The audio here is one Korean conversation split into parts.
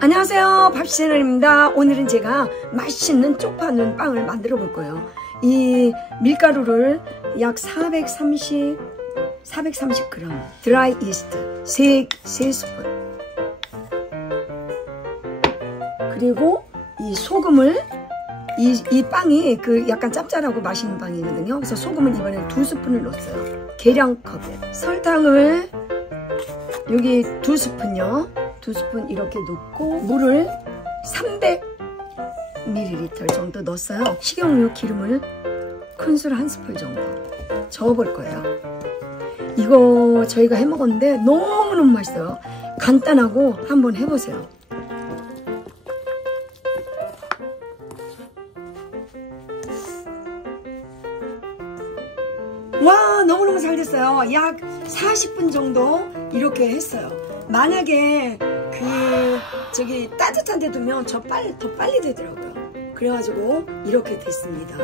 안녕하세요, 밥채널입니다. 오늘은 제가 맛있는 쪽파는 빵을 만들어 볼 거예요. 이 밀가루를 약 430g 드라이 이스트 3스푼, 그리고 이 소금을, 이 빵이 그 약간 짭짤하고 맛있는 빵이거든요. 그래서 소금을 이번에 2스푼을 넣었어요. 계량컵에 설탕을 여기 2스푼요 2스푼 이렇게 넣고 물을 300ml 정도 넣었어요. 식용유 기름을 큰술 1스푼 정도 저어볼 거예요. 이거 저희가 해먹었는데 너무너무 맛있어요. 간단하고 한번 해보세요. 와, 너무너무 잘 됐어요. 약 40분 정도 이렇게 했어요. 만약에 따뜻한 데 두면 더 빨리 되더라고요. 그래가지고 이렇게 됐습니다.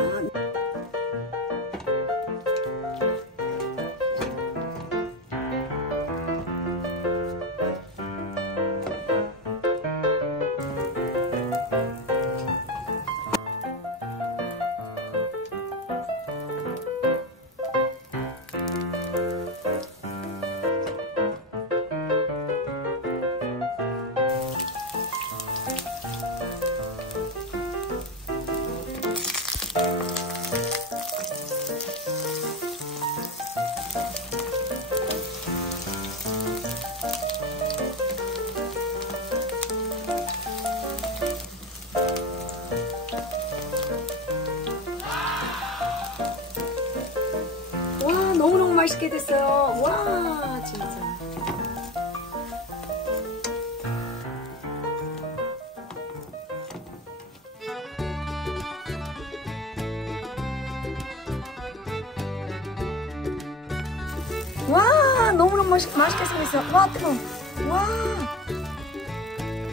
와, 너무너무 맛있게 됐어요. 와, 진짜. 와, 너무너무 맛있게 생겼어요. 와, 뜨거워. 와,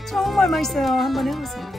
정말 맛있어요. 한번 해보세요.